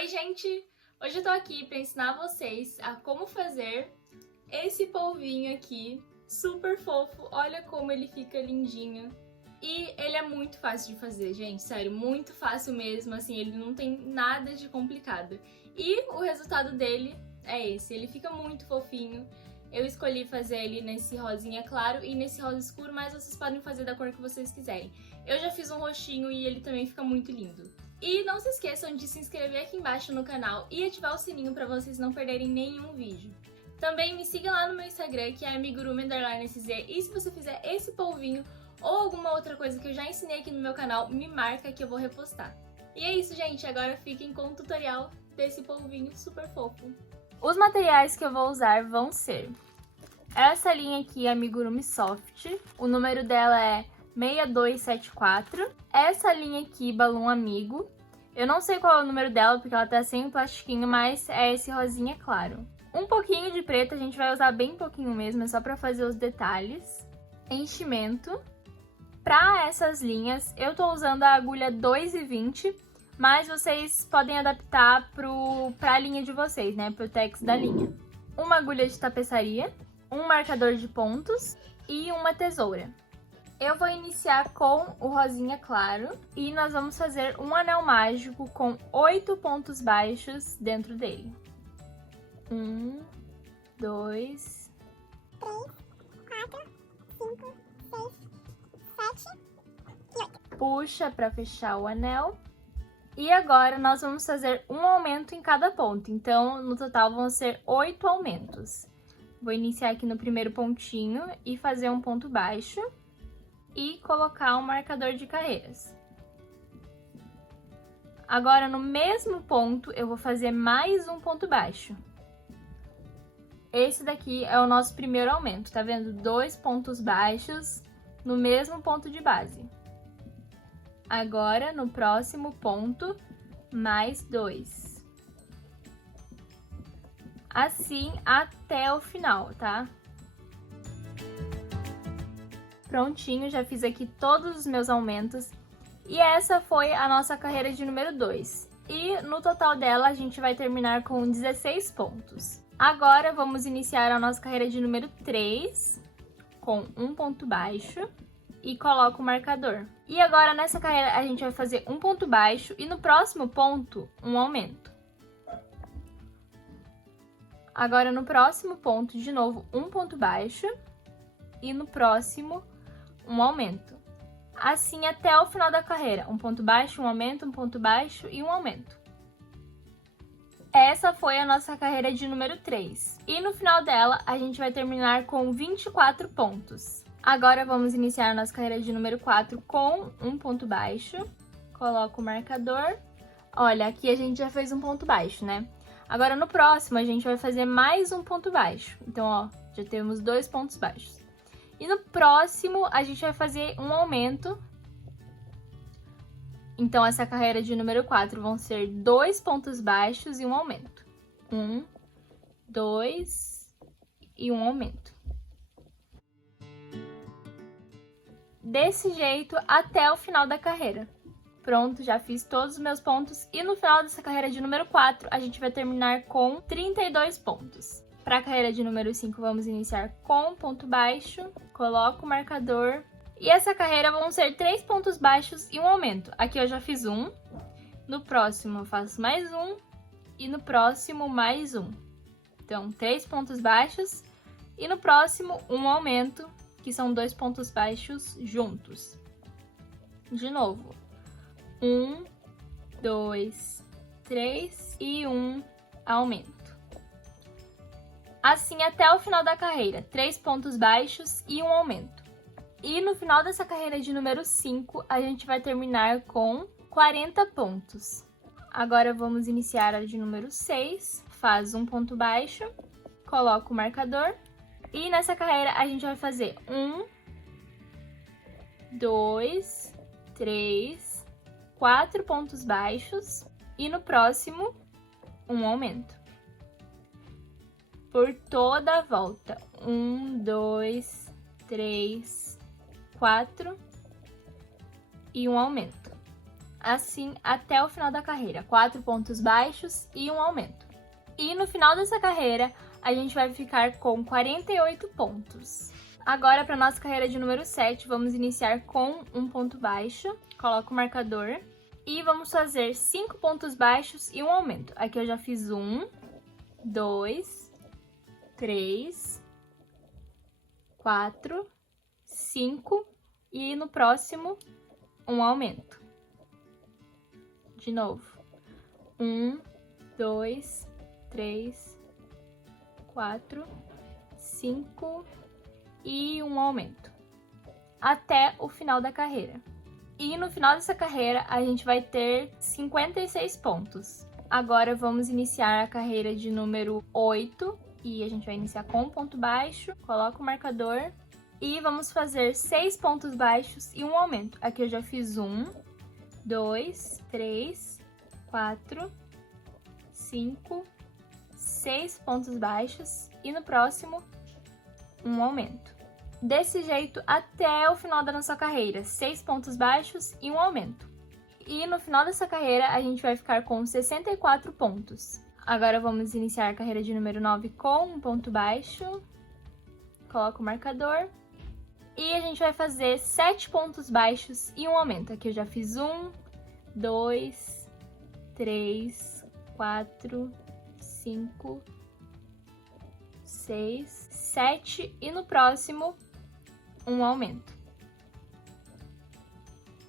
Oi, gente! Hoje eu tô aqui pra ensinar vocês a como fazer esse polvinho aqui, super fofo. Olha como ele fica lindinho. E ele é muito fácil de fazer, gente, sério, muito fácil mesmo, assim, ele não tem nada de complicado. E o resultado dele é esse, ele fica muito fofinho. Eu escolhi fazer ele nesse rosinha claro e nesse rosa escuro, mas vocês podem fazer da cor que vocês quiserem. Eu já fiz um roxinho e ele também fica muito lindo. E não se esqueçam de se inscrever aqui embaixo no canal e ativar o sininho para vocês não perderem nenhum vídeo. Também me siga lá no meu Instagram, que é amigurumi_sz, e se você fizer esse polvinho ou alguma outra coisa que eu já ensinei aqui no meu canal, me marca que eu vou repostar. E é isso, gente, agora fiquem com o tutorial desse polvinho super fofo. Os materiais que eu vou usar vão ser essa linha aqui, Amigurumi Soft, o número dela é 6274. Essa linha aqui, Balloon Amigo, eu não sei qual é o número dela porque ela tá sem o plastiquinho, mas é esse rosinha claro. Um pouquinho de preto, a gente vai usar bem pouquinho mesmo, é só pra fazer os detalhes. Enchimento. Pra essas linhas, eu tô usando a agulha 2,20, mas vocês podem adaptar pra linha de vocês, né? Pro tex da linha. Uma agulha de tapeçaria, um marcador de pontos e uma tesoura. Eu vou iniciar com o rosinha claro e nós vamos fazer um anel mágico com 8 pontos baixos dentro dele. 1, 2, 3, 4, 5, 6, 7 e 8. Puxa para fechar o anel. E agora nós vamos fazer um aumento em cada ponto, então no total vão ser 8 aumentos. Vou iniciar aqui no primeiro pontinho e fazer um ponto baixo e colocar um marcador de carreiras. Agora no mesmo ponto eu vou fazer mais um ponto baixo. Esse daqui é o nosso primeiro aumento, tá vendo? 2 pontos baixos no mesmo ponto de base. Agora, no próximo ponto, mais 2. Assim até o final, tá? Prontinho, já fiz aqui todos os meus aumentos. E essa foi a nossa carreira de número 2. E no total dela, a gente vai terminar com 16 pontos. Agora, vamos iniciar a nossa carreira de número 3, com um ponto baixo. E coloco o marcador. E agora nessa carreira a gente vai fazer um ponto baixo e no próximo ponto um aumento. Agora no próximo ponto de novo um ponto baixo e no próximo um aumento. Assim até o final da carreira, um ponto baixo, um aumento, um ponto baixo e um aumento. Essa foi a nossa carreira de número 3. E no final dela a gente vai terminar com 24 pontos. Agora vamos iniciar a nossa carreira de número 4 com um ponto baixo. Coloco o marcador. Olha, aqui a gente já fez um ponto baixo, né? Agora no próximo a gente vai fazer mais um ponto baixo. Então, ó, já temos 2 pontos baixos. E no próximo a gente vai fazer um aumento. Então, essa carreira de número 4 vão ser 2 pontos baixos e um aumento. 1, 2 e um aumento. Desse jeito até o final da carreira. Pronto, já fiz todos os meus pontos e no final dessa carreira de número 4 a gente vai terminar com 32 pontos. Para a carreira de número 5 vamos iniciar com ponto baixo, coloco o marcador e essa carreira vão ser 3 pontos baixos e um aumento. Aqui eu já fiz um, no próximo eu faço mais um e no próximo mais um. Então 3 pontos baixos e no próximo um aumento, que são 2 pontos baixos juntos. De novo. 1, 2, 3 e um aumento. Assim até o final da carreira, 3 pontos baixos e um aumento. E no final dessa carreira de número 5, a gente vai terminar com 40 pontos. Agora vamos iniciar a de número 6, faz um ponto baixo, coloca o marcador. E nessa carreira a gente vai fazer 1, 2, 3, 4 pontos baixos e no próximo um aumento. Por toda a volta. 1, 2, 3, 4 e um aumento. assim até o final da carreira, 4 pontos baixos e um aumento. E no final dessa carreira, a gente vai ficar com 48 pontos. Agora, para nossa carreira de número 7, vamos iniciar com um ponto baixo. Coloco o marcador. E vamos fazer 5 pontos baixos e um aumento. Aqui eu já fiz 1, 2, 3, 4, 5 e no próximo um aumento. De novo. 1, 2, 3, 4, 5 e um aumento. Até o final da carreira. E no final dessa carreira, a gente vai ter 56 pontos. Agora vamos iniciar a carreira de número 8. E a gente vai iniciar com um ponto baixo. Coloco o marcador. E vamos fazer 6 pontos baixos e um aumento. Aqui eu já fiz 1, 2, 3, 4, 5, 6 pontos baixos. E no próximo, um aumento. Desse jeito até o final da nossa carreira, 6 pontos baixos e um aumento. E no final dessa carreira a gente vai ficar com 64 pontos. Agora vamos iniciar a carreira de número 9 com um ponto baixo. Coloco o marcador. E a gente vai fazer 7 pontos baixos e um aumento. Aqui eu já fiz 1, 2, 3, 4, 5, 6, 7 e no próximo um aumento.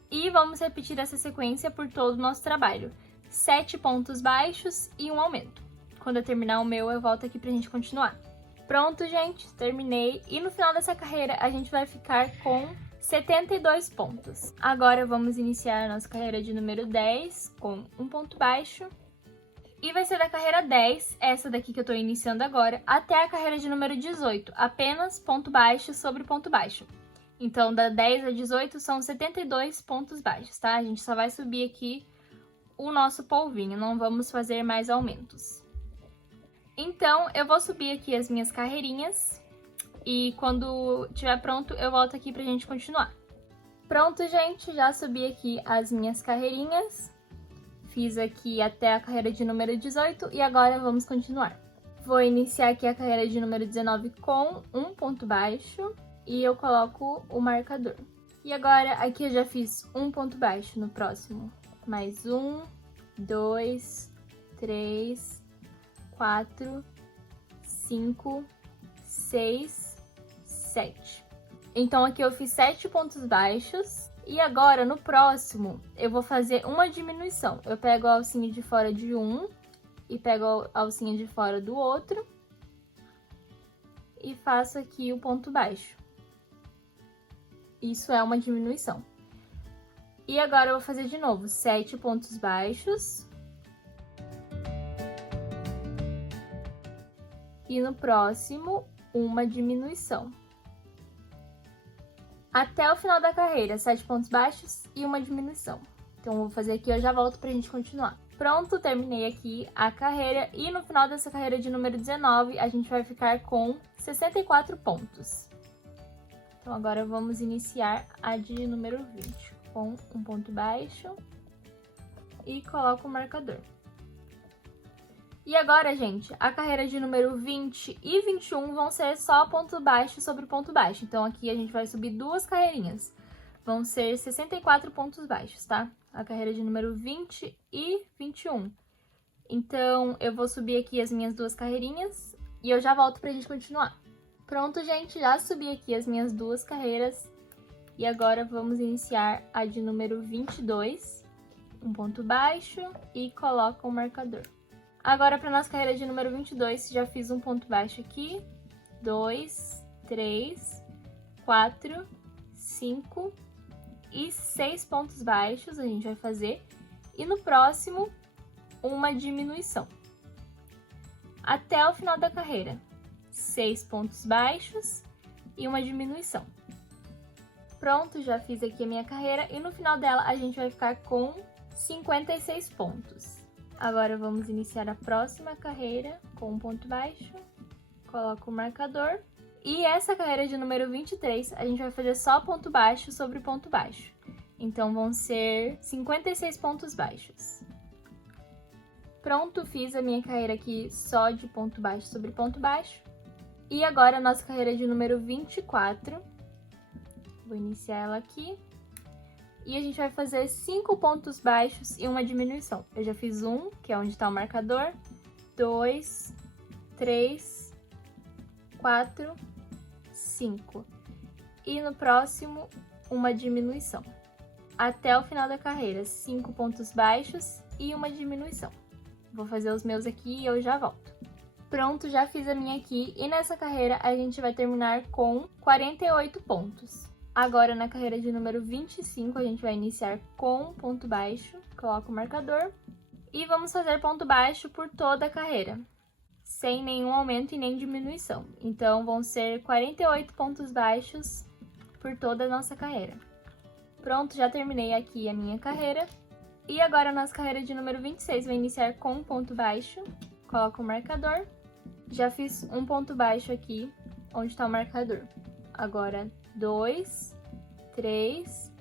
E vamos repetir essa sequência por todo o nosso trabalho. 7 pontos baixos e um aumento. Quando eu terminar o meu, eu volto aqui pra gente continuar. Pronto, gente, terminei. E no final dessa carreira, a gente vai ficar com 72 pontos. Agora vamos iniciar a nossa carreira de número 10 com um ponto baixo. E vai ser da carreira 10, essa daqui que eu tô iniciando agora, até a carreira de número 18, apenas ponto baixo sobre ponto baixo. Então, da 10 a 18 são 72 pontos baixos, tá? A gente só vai subir aqui o nosso polvinho, não vamos fazer mais aumentos. Então, eu vou subir aqui as minhas carreirinhas e quando estiver pronto, eu volto aqui pra gente continuar. Pronto, gente, já subi aqui as minhas carreirinhas. Fiz aqui até a carreira de número 18 e agora vamos continuar. Vou iniciar aqui a carreira de número 19 com um ponto baixo e eu coloco o marcador. E agora aqui eu já fiz um ponto baixo, no próximo mais 1, 2, 3, 4, 5, 6, 7. Então aqui eu fiz 7 pontos baixos. E agora, no próximo, eu vou fazer uma diminuição. Eu pego a alcinha de fora de um e pego a alcinha de fora do outro. E faço aqui o ponto baixo. Isso é uma diminuição. E agora eu vou fazer de novo 7 pontos baixos. E no próximo, uma diminuição. Até o final da carreira, 7 pontos baixos e uma diminuição. Então, eu vou fazer aqui e eu já volto pra gente continuar. Pronto, terminei aqui a carreira e no final dessa carreira de número 19, a gente vai ficar com 64 pontos. Então, agora vamos iniciar a de número 20, com um ponto baixo e coloco o marcador. E agora, gente, a carreira de número 20 e 21 vão ser só ponto baixo sobre ponto baixo. Então, aqui a gente vai subir 2 carreirinhas. Vão ser 64 pontos baixos, tá? A carreira de número 20 e 21. Então, eu vou subir aqui as minhas 2 carreirinhas e eu já volto pra gente continuar. Pronto, gente, já subi aqui as minhas 2 carreiras. E agora vamos iniciar a de número 22. Um ponto baixo e coloco o marcador. Agora, para nossa carreira de número 22, já fiz um ponto baixo aqui, 2, 3, 4, 5 e 6 pontos baixos a gente vai fazer. E no próximo, uma diminuição. Até o final da carreira, 6 pontos baixos e uma diminuição. Pronto, já fiz aqui a minha carreira e no final dela a gente vai ficar com 56 pontos. Agora vamos iniciar a próxima carreira com um ponto baixo, coloco o marcador. E essa carreira de número 23, a gente vai fazer só ponto baixo sobre ponto baixo. Então, vão ser 56 pontos baixos. Pronto, fiz a minha carreira aqui só de ponto baixo sobre ponto baixo. E agora a nossa carreira de número 24. Vou iniciar ela aqui. E a gente vai fazer 5 pontos baixos e uma diminuição. Eu já fiz um, que é onde está o marcador. 2, 3, 4, 5. E no próximo, uma diminuição. Até o final da carreira, 5 pontos baixos e uma diminuição. Vou fazer os meus aqui e eu já volto. Pronto, já fiz a minha aqui e nessa carreira a gente vai terminar com 48 pontos. Agora na carreira de número 25 a gente vai iniciar com ponto baixo, coloco o marcador e vamos fazer ponto baixo por toda a carreira, sem nenhum aumento e nem diminuição. Então vão ser 48 pontos baixos por toda a nossa carreira. Pronto, já terminei aqui a minha carreira. E agora a nossa carreira de número 26 vai iniciar com um ponto baixo. Coloco o marcador. Já fiz um ponto baixo aqui, onde está o marcador. Agora 2, 3,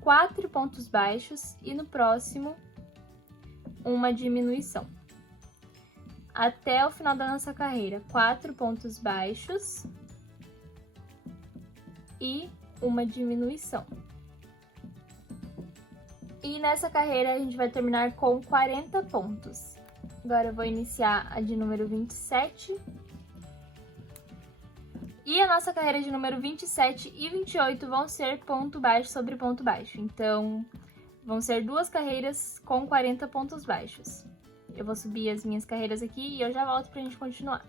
4 pontos baixos e no próximo uma diminuição. Até o final da nossa carreira, 4 pontos baixos e uma diminuição. E nessa carreira a gente vai terminar com 40 pontos. Agora eu vou iniciar a de número 27. E a nossa carreira de número 27 e 28 vão ser ponto baixo sobre ponto baixo. Então, vão ser 2 carreiras com 40 pontos baixos. Eu vou subir as minhas carreiras aqui e eu já volto pra gente continuar.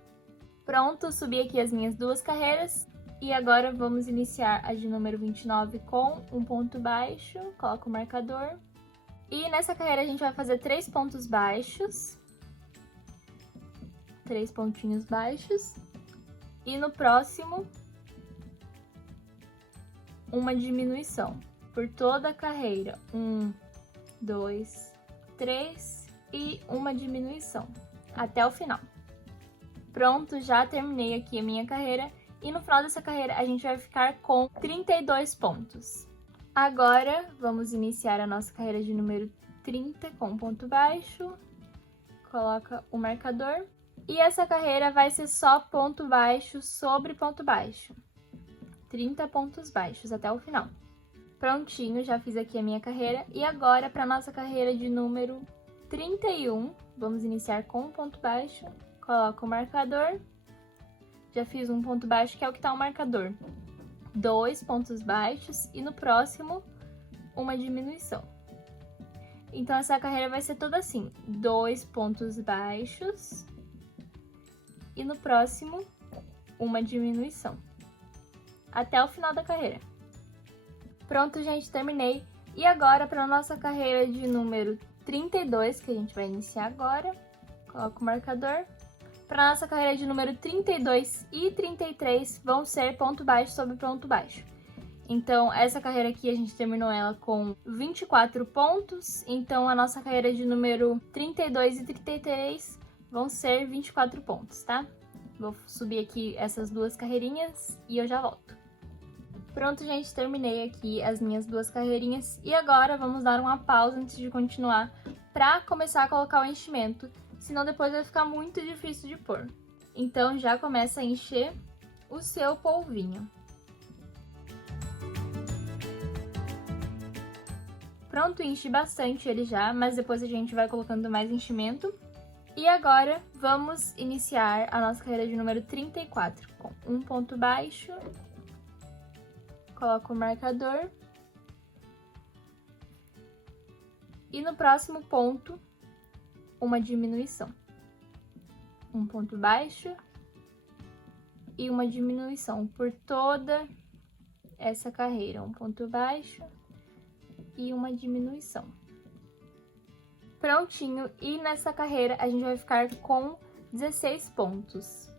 Pronto, subi aqui as minhas 2 carreiras. E agora vamos iniciar a de número 29 com um ponto baixo. Coloco o marcador. E nessa carreira a gente vai fazer 3 pontos baixos. 3 pontinhos baixos. E no próximo, uma diminuição. Por toda a carreira. 1, 2, 3 e uma diminuição. Até o final. Pronto, já terminei aqui a minha carreira. E no final dessa carreira a gente vai ficar com 32 pontos. Agora vamos iniciar a nossa carreira de número 30 com ponto baixo. Coloca o marcador. E essa carreira vai ser só ponto baixo sobre ponto baixo. 30 pontos baixos até o final. Prontinho, já fiz aqui a minha carreira. E agora para a nossa carreira de número 31, vamos iniciar com um ponto baixo. Coloca o marcador. Já fiz um ponto baixo, que é o que está o marcador. 2 pontos baixos e no próximo, uma diminuição. Então, essa carreira vai ser toda assim. 2 pontos baixos e no próximo, uma diminuição. Até o final da carreira. Pronto, gente, terminei. E agora, para a nossa carreira de número 32, que a gente vai iniciar agora. Coloco o marcador. Para nossa carreira de número 32 e 33 vão ser ponto baixo sobre ponto baixo. Então, essa carreira aqui a gente terminou ela com 24 pontos. Então, a nossa carreira de número 32 e 33 vão ser 24 pontos, tá? Vou subir aqui essas 2 carreirinhas e eu já volto. Pronto, gente, terminei aqui as minhas 2 carreirinhas. E agora vamos dar uma pausa antes de continuar para começar a colocar o enchimento. Senão depois vai ficar muito difícil de pôr. Então já começa a encher o seu polvinho. Pronto, enchi bastante ele já, mas depois a gente vai colocando mais enchimento. E agora vamos iniciar a nossa carreira de número 34 com um ponto baixo. Coloco o marcador. E no próximo ponto, uma diminuição. Um ponto baixo e uma diminuição por toda essa carreira. Um ponto baixo e uma diminuição. Prontinho, e nessa carreira a gente vai ficar com 16 pontos.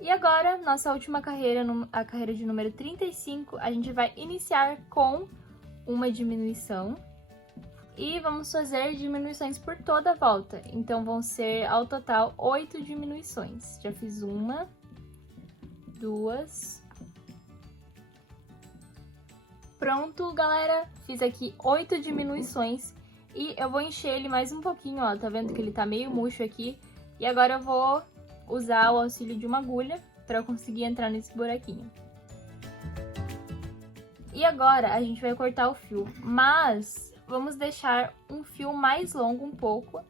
E agora, nossa última carreira, a carreira de número 35, a gente vai iniciar com uma diminuição. E vamos fazer diminuições por toda a volta. Então, vão ser, ao total, 8 diminuições. Já fiz 1, 2, Pronto, galera, fiz aqui 8 diminuições e eu vou encher ele mais um pouquinho, ó, tá vendo que ele tá meio murcho aqui? E agora eu vou usar o auxílio de uma agulha pra eu conseguir entrar nesse buraquinho. E agora a gente vai cortar o fio, mas vamos deixar um fio mais longo um pouco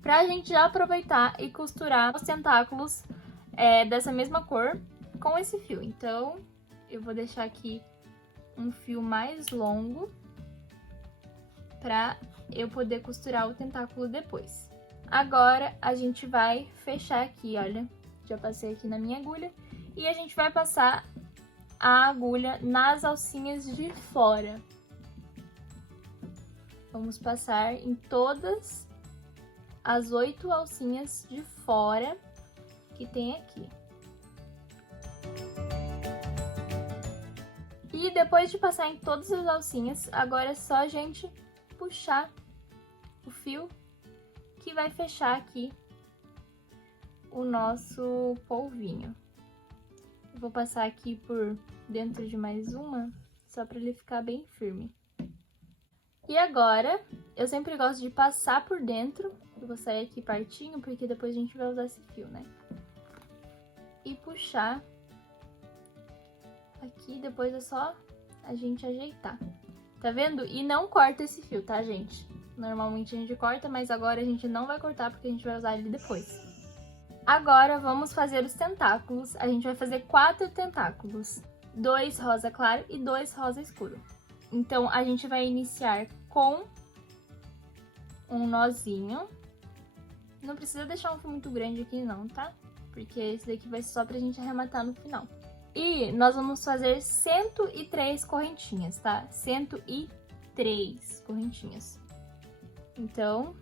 pra gente já aproveitar e costurar os tentáculos dessa mesma cor com esse fio. Então, eu vou deixar aqui um fio mais longo pra eu poder costurar o tentáculo depois. Agora, a gente vai fechar aqui, olha, já passei aqui na minha agulha, e a gente vai passar a agulha nas alcinhas de fora. Vamos passar em todas as 8 alcinhas de fora que tem aqui. E depois de passar em todas as alcinhas, agora é só a gente puxar o fio que vai fechar aqui o nosso polvinho. Eu vou passar aqui por dentro de mais uma, só para ele ficar bem firme. E agora, eu sempre gosto de passar por dentro, eu vou sair aqui partinho, porque depois a gente vai usar esse fio, né? E puxar aqui, depois é só a gente ajeitar. Tá vendo? E não corta esse fio, tá, gente? Normalmente a gente corta, mas agora a gente não vai cortar porque a gente vai usar ele depois. Agora vamos fazer os tentáculos. A gente vai fazer 4 tentáculos. 2 rosa claro e 2 rosa escuro. Então a gente vai iniciar com um nozinho. Não precisa deixar um fio muito grande aqui não, tá? Porque esse daqui vai ser só pra gente arrematar no final. E nós vamos fazer 103 correntinhas, tá? 103 correntinhas. Então,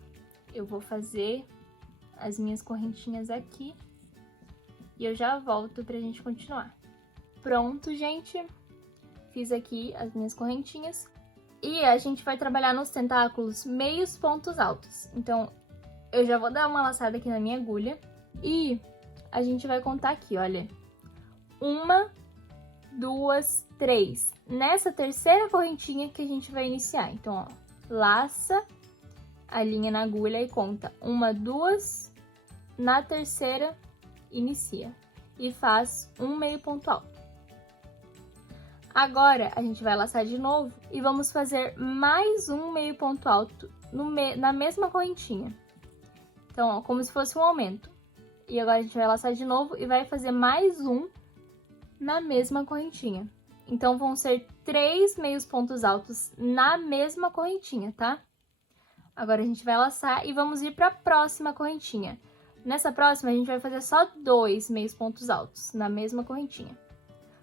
eu vou fazer as minhas correntinhas aqui e eu já volto pra gente continuar. Pronto, gente. Fiz aqui as minhas correntinhas e a gente vai trabalhar nos tentáculos meios pontos altos. Então, eu já vou dar uma laçada aqui na minha agulha e a gente vai contar aqui, olha. 1, 2, 3. Nessa terceira correntinha que a gente vai iniciar. Então, ó, laça a linha na agulha e conta 1, 2, na terceira inicia e faz um meio ponto alto. Agora a gente vai laçar de novo e vamos fazer mais um meio ponto alto na mesma correntinha. Então, ó, como se fosse um aumento. E agora a gente vai laçar de novo e vai fazer mais um na mesma correntinha. Então, vão ser 3 meios pontos altos na mesma correntinha, tá? Agora, a gente vai laçar e vamos ir para a próxima correntinha. Nessa próxima, a gente vai fazer só 2 meios pontos altos na mesma correntinha.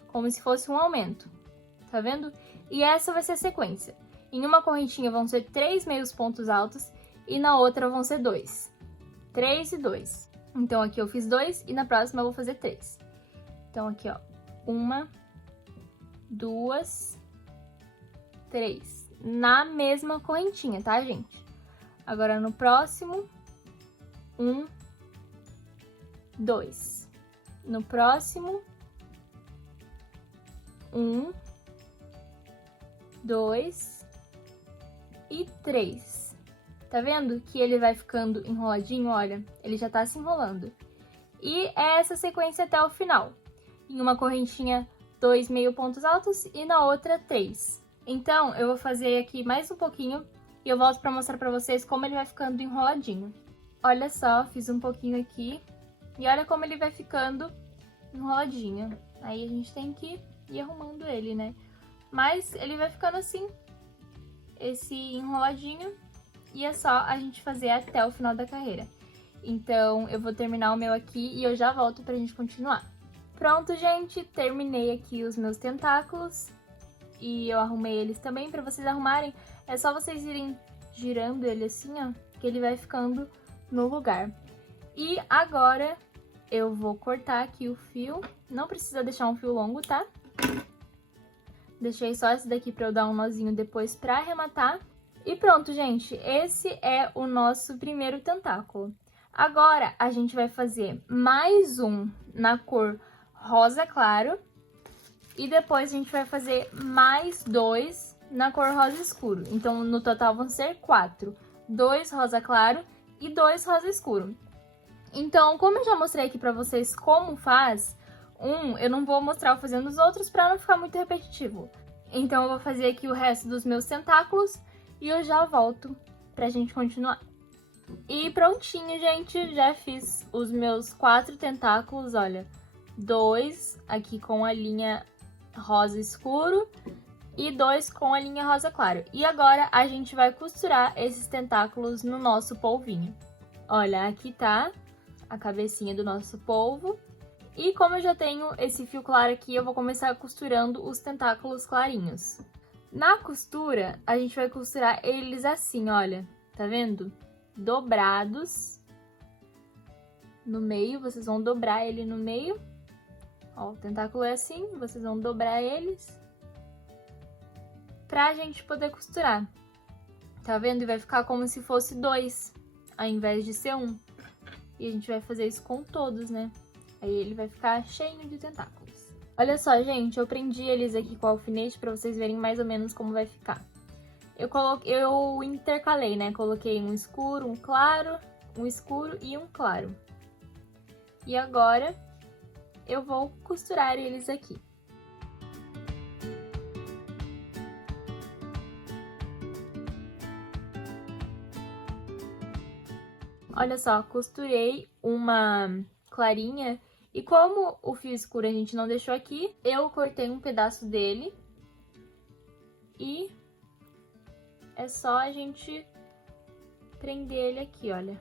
Como se fosse um aumento, tá vendo? E essa vai ser a sequência. Em uma correntinha vão ser 3 meios pontos altos e na outra vão ser 2. 3 e 2. Então, aqui eu fiz 2 e na próxima eu vou fazer 3. Então, aqui, ó. 1, 2, 3. Na mesma correntinha, tá, gente? Agora, no próximo, 1, 2. No próximo, 1, 2 e 3. Tá vendo que ele vai ficando enroladinho? Olha, ele já tá se enrolando. E é essa sequência até o final. Em uma correntinha, 2 meio pontos altos e na outra, 3. Então, eu vou fazer aqui mais um pouquinho e eu volto pra mostrar pra vocês como ele vai ficando enroladinho. Olha só, fiz um pouquinho aqui e olha como ele vai ficando enroladinho. Aí a gente tem que ir arrumando ele, né? Mas ele vai ficando assim, esse enroladinho, e é só a gente fazer até o final da carreira. Então, eu vou terminar o meu aqui e eu já volto pra gente continuar. Pronto, gente, terminei aqui os meus tentáculos e eu arrumei eles também. Pra vocês arrumarem, é só vocês irem girando ele assim, ó, que ele vai ficando no lugar. E agora eu vou cortar aqui o fio. Não precisa deixar um fio longo, tá? Deixei só esse daqui pra eu dar um nozinho depois pra arrematar. E pronto, gente, esse é o nosso primeiro tentáculo. Agora, a gente vai fazer mais um na cor rosa claro. E depois a gente vai fazer mais 2 na cor rosa escuro. Então, no total vão ser 4. 2 rosa claro e 2 rosa escuro. Então, como eu já mostrei aqui pra vocês como faz, eu não vou mostrar eu fazendo os outros pra não ficar muito repetitivo. Então, eu vou fazer aqui o resto dos meus tentáculos e eu já volto pra gente continuar. E prontinho, gente, já fiz os meus 4 tentáculos, olha. 2 aqui com a linha rosa escuro e 2 com a linha rosa claro. E agora a gente vai costurar esses tentáculos no nosso polvinho. Olha, aqui tá a cabecinha do nosso polvo. E como eu já tenho esse fio claro aqui, eu vou começar costurando os tentáculos clarinhos. Na costura, a gente vai costurar eles assim, olha, tá vendo? Dobrados no meio, vocês vão dobrar ele no meio. Ó, o tentáculo é assim, vocês vão dobrar eles pra gente poder costurar. Tá vendo? E vai ficar como se fosse 2, ao invés de ser 1. E a gente vai fazer isso com todos, né? Aí ele vai ficar cheio de tentáculos. Olha só, gente, eu prendi eles aqui com alfinete pra vocês verem mais ou menos como vai ficar. Eu intercalei, né? Coloquei um escuro, um claro, um escuro e um claro. E agora eu vou costurar eles aqui. Olha só, costurei uma clarinha e como o fio escuro a gente não deixou aqui, eu cortei um pedaço dele e é só a gente prender ele aqui, olha.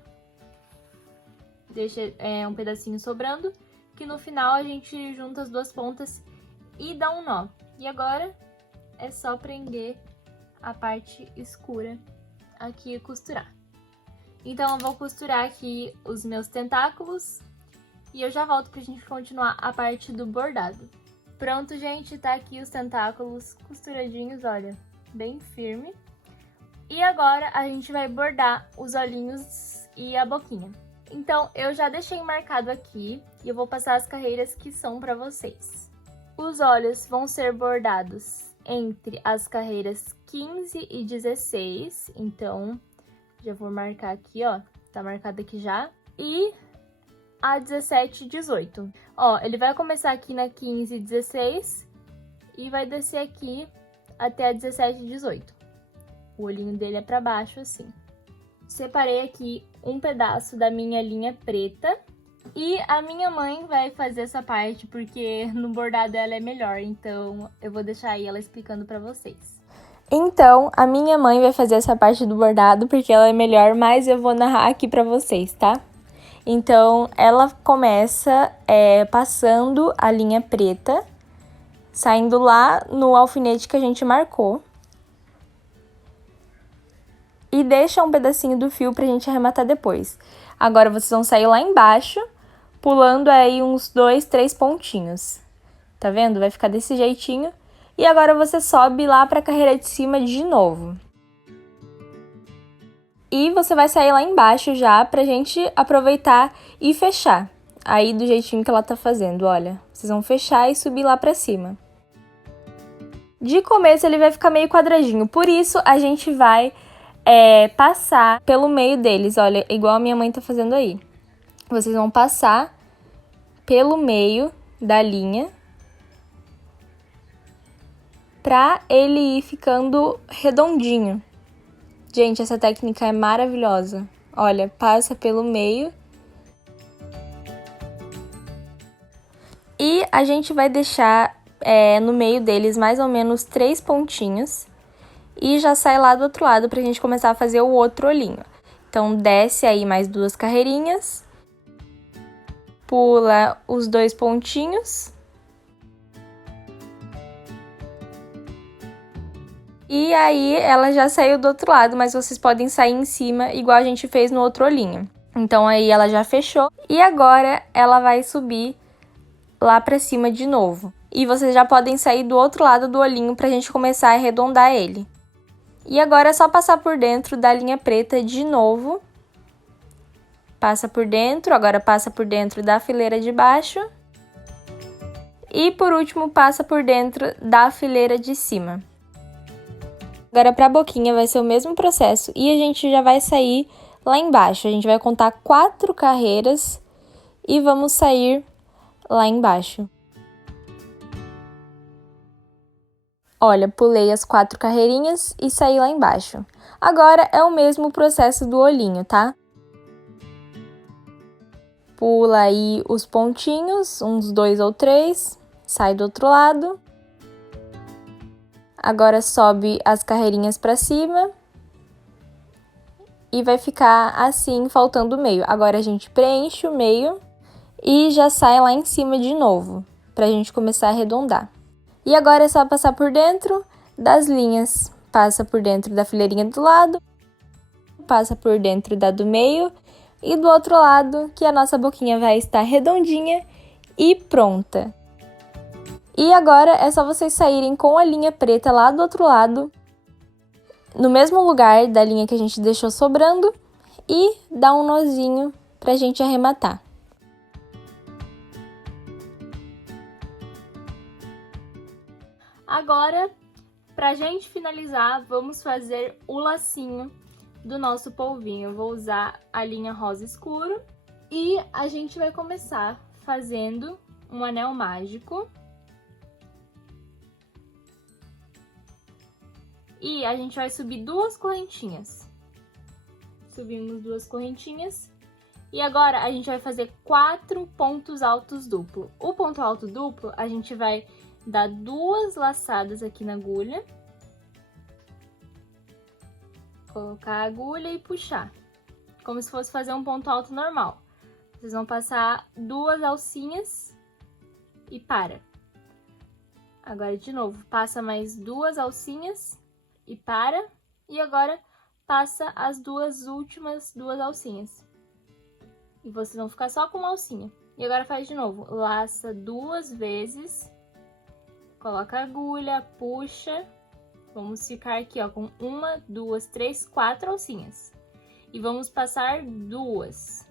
Deixa um pedacinho sobrando, que no final a gente junta as duas pontas e dá um nó. E agora é só prender a parte escura aqui e costurar. Então eu vou costurar aqui os meus tentáculos e eu já volto pra gente continuar a parte do bordado. Pronto, gente, tá aqui os tentáculos costuradinhos, olha, bem firme. E agora a gente vai bordar os olhinhos e a boquinha. Então, eu já deixei marcado aqui e eu vou passar as carreiras que são pra vocês. Os olhos vão ser bordados entre as carreiras 15 e 16, então já vou marcar aqui, ó, tá marcado aqui já. E a 17 e 18. Ó, ele vai começar aqui na 15 e 16 e vai descer aqui até a 17 e 18. O olhinho dele é pra baixo, assim. Separei aqui um pedaço da minha linha preta. E a minha mãe vai fazer essa parte, porque no bordado ela é melhor. Então, eu vou deixar aí ela explicando pra vocês. Então, a minha mãe vai fazer essa parte do bordado, porque ela é melhor. Mas eu vou narrar aqui pra vocês, tá? Então, ela começa passando a linha preta, saindo lá no alfinete que a gente marcou. E deixa um pedacinho do fio pra gente arrematar depois. Agora vocês vão sair lá embaixo, pulando aí uns 2, 3 pontinhos. Tá vendo? Vai ficar desse jeitinho. E agora você sobe lá pra carreira de cima de novo. E você vai sair lá embaixo já pra gente aproveitar e fechar. Aí do jeitinho que ela tá fazendo, olha. Vocês vão fechar e subir lá pra cima. De começo ele vai ficar meio quadradinho, por isso a gente vai passar pelo meio deles, olha, igual a minha mãe tá fazendo aí. Vocês vão passar pelo meio da linha pra ele ir ficando redondinho. Gente, essa técnica é maravilhosa. Olha, passa pelo meio. E a gente vai deixar no meio deles mais ou menos 3 pontinhos. E já sai lá do outro lado pra gente começar a fazer o outro olhinho. Então, desce aí mais 2 carreirinhas. Pula os 2 pontinhos. E aí, ela já saiu do outro lado, mas vocês podem sair em cima, igual a gente fez no outro olhinho. Então, aí ela já fechou. E agora, ela vai subir lá pra cima de novo. E vocês já podem sair do outro lado do olhinho pra gente começar a arredondar ele. E agora é só passar por dentro da linha preta de novo. Passa por dentro, agora passa por dentro da fileira de baixo. E por último, passa por dentro da fileira de cima. Agora, pra boquinha vai ser o mesmo processo e a gente já vai sair lá embaixo. A gente vai contar 4 carreiras e vamos sair lá embaixo. Olha, pulei as 4 carreirinhas e saí lá embaixo. Agora é o mesmo processo do olhinho, tá? Pula aí os pontinhos, uns 2 ou 3, sai do outro lado. Agora sobe as carreirinhas para cima e vai ficar assim, faltando o meio. Agora a gente preenche o meio e já sai lá em cima de novo, pra gente começar a arredondar. E agora é só passar por dentro das linhas. Passa por dentro da fileirinha do lado, passa por dentro da do meio e do outro lado, que a nossa boquinha vai estar redondinha e pronta. E agora é só vocês saírem com a linha preta lá do outro lado, no mesmo lugar da linha que a gente deixou sobrando, e dar um nozinho pra gente arrematar. Agora, pra gente finalizar, vamos fazer o lacinho do nosso polvinho. Eu vou usar a linha rosa escuro e a gente vai começar fazendo um anel mágico. E a gente vai subir 2 correntinhas. Subimos 2 correntinhas. E agora a gente vai fazer 4 pontos altos duplo. O ponto alto duplo, a gente vai dar 2 laçadas aqui na agulha. Colocar a agulha e puxar. Como se fosse fazer um ponto alto normal. Vocês vão passar 2 alcinhas e para. Agora de novo, passa mais 2 alcinhas e para. E agora passa as últimas 2 alcinhas. E vocês vão ficar só com uma alcinha. E agora faz de novo. Laça 2 vezes. Coloca a agulha, puxa. Vamos ficar aqui, ó, com 1, 2, 3, 4 alcinhas. E vamos passar 2.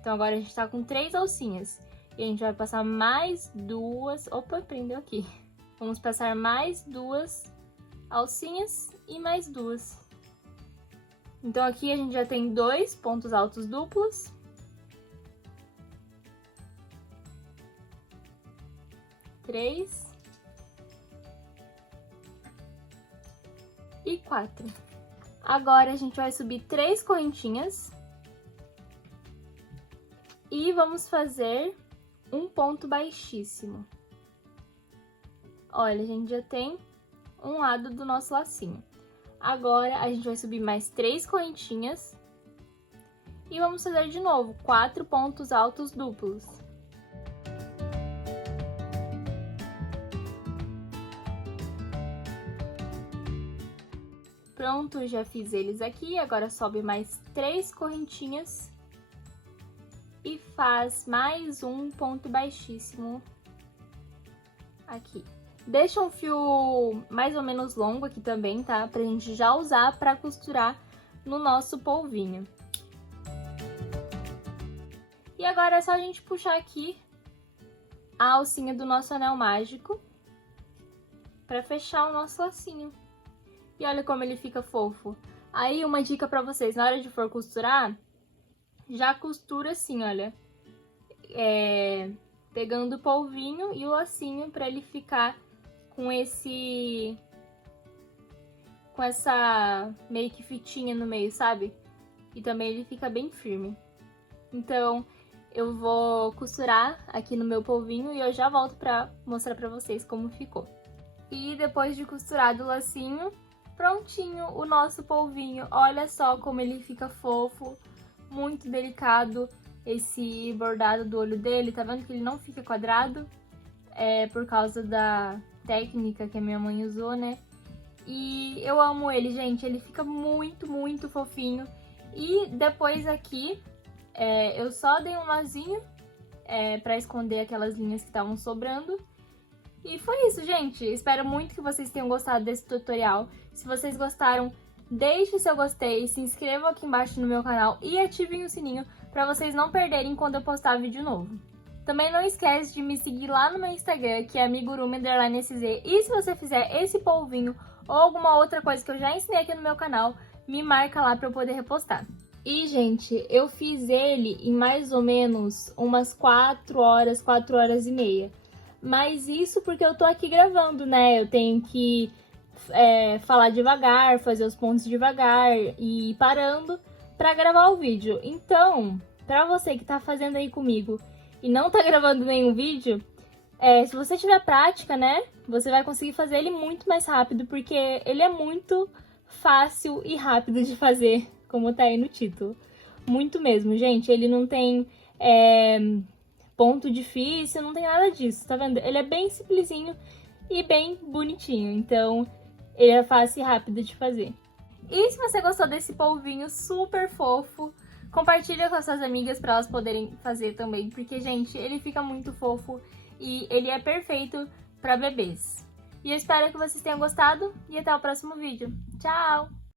Então, agora a gente tá com 3 alcinhas. E a gente vai passar mais 2... Opa, prendeu aqui. Vamos passar mais 2 alcinhas e mais 2. Então, aqui a gente já tem 2 pontos altos duplos. 3. E 4. Agora a gente vai subir 3 correntinhas e vamos fazer um ponto baixíssimo. Olha, a gente já tem um lado do nosso lacinho. Agora a gente vai subir mais 3 correntinhas e vamos fazer de novo 4 pontos altos duplos. Pronto, já fiz eles aqui, agora sobe mais 3 correntinhas e faz mais um ponto baixíssimo aqui. Deixa um fio mais ou menos longo aqui também, tá? Pra gente já usar pra costurar no nosso polvinho. E agora é só a gente puxar aqui a alcinha do nosso anel mágico pra fechar o nosso lacinho. E olha como ele fica fofo. Aí, uma dica pra vocês, na hora de for costurar, já costura assim, olha. Pegando o polvinho e o lacinho pra ele ficar com essa meio que fitinha no meio, sabe? E também ele fica bem firme. Então, eu vou costurar aqui no meu polvinho e eu já volto pra mostrar pra vocês como ficou. E depois de costurado o lacinho, prontinho o nosso polvinho. Olha só como ele fica fofo, muito delicado esse bordado do olho dele. Tá vendo que ele não fica quadrado? É por causa da técnica que a minha mãe usou, né? E eu amo ele, gente. Ele fica muito, muito fofinho. E depois aqui, eu só dei um nozinho pra esconder aquelas linhas que estavam sobrando. E foi isso, gente. Espero muito que vocês tenham gostado desse tutorial. Se vocês gostaram, deixe seu gostei, se inscrevam aqui embaixo no meu canal e ativem o sininho para vocês não perderem quando eu postar vídeo novo. Também não esquece de me seguir lá no meu Instagram, que é amigurumi_sz. E se você fizer esse polvinho ou alguma outra coisa que eu já ensinei aqui no meu canal, me marca lá pra eu poder repostar. E, gente, eu fiz ele em mais ou menos umas 4 horas, 4 horas e meia. Mas isso porque eu tô aqui gravando, né? Eu tenho que falar devagar, fazer os pontos devagar e ir parando pra gravar o vídeo. Então, pra você que tá fazendo aí comigo e não tá gravando nenhum vídeo, se você tiver prática, né, você vai conseguir fazer ele muito mais rápido, porque ele é muito fácil e rápido de fazer, como tá aí no título. Muito mesmo, gente. Ele não tem ponto difícil, não tem nada disso, tá vendo? Ele é bem simplesinho e bem bonitinho, então ele é fácil e rápido de fazer. E se você gostou desse polvinho super fofo, compartilha com as suas amigas para elas poderem fazer também, porque, gente, ele fica muito fofo e ele é perfeito para bebês. E eu espero que vocês tenham gostado e até o próximo vídeo. Tchau!